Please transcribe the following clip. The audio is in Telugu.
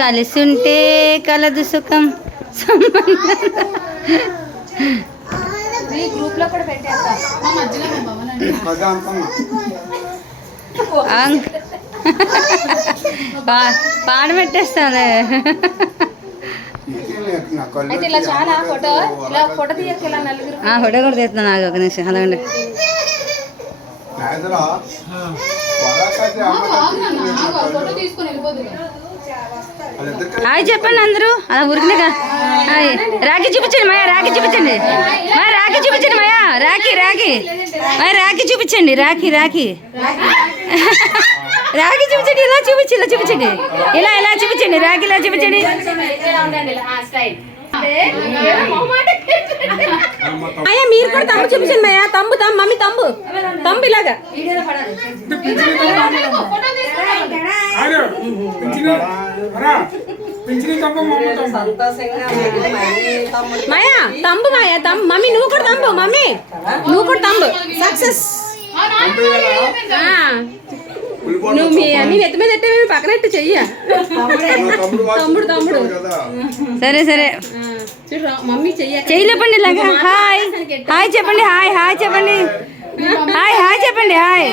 కలిసి ఉంటే కలదు సుఖం గ్రూప్ లో కూడా పెట్టేస్తా పాడ పెట్టేస్తాను. అయితే ఇలా చాలా ఫోటో ఇలా ఫోటో తీయక ఇలా నలుగురు ఫోటో కూడా తీస్తున్నాను. నాకు ఒక నిమిషం అలాగండి. ఫోటో తీసుకుని వెళ్ళిపోతుంది. హాయ్ చెప్పండి అందరూ. అలా ఉరికినాక హాయ్. రాఖీ చూపించండి మాయా, రాఖీ చూపించండి మాయా, రాఖీ చూపించండి మాయా, రాఖీ రాఖీ మాయా, రాఖీ చూపించండి, రాఖీ రాఖీ రాఖీ చూపించండి. ఇలా చూపించి ఇలా చూపించండి, ఇలా ఇలా చూపించండి, రాఖీ ఇలా చూపించండి. మాయా మీరు కూడా తమ్ము చూపించండి మాయా, తమ్ము తమ్ము మమ్మీ తమ్ము తమ్ము ఇలాగా. మాయా తంబు, మాయా తంబు, మమ్మీ నువ్వు కూడా తంబు, మమ్మీ నువ్వు కూడా తంబు. సక్సెస్. నువ్వు మీ అన్ని నెత్తి మీద ఎట్టే పక్కనట్టు చెయ్య. తమ్ముడు తమ్ముడు సరే సరే చూడు మమ్మీ చెయ్యలేపండి ఇలాగా. హాయ్ హాయ్ చెప్పండి, హాయ్ హాయ్ చెప్పండి, హాయ్ హాయ్ చెప్పండి, హాయ్.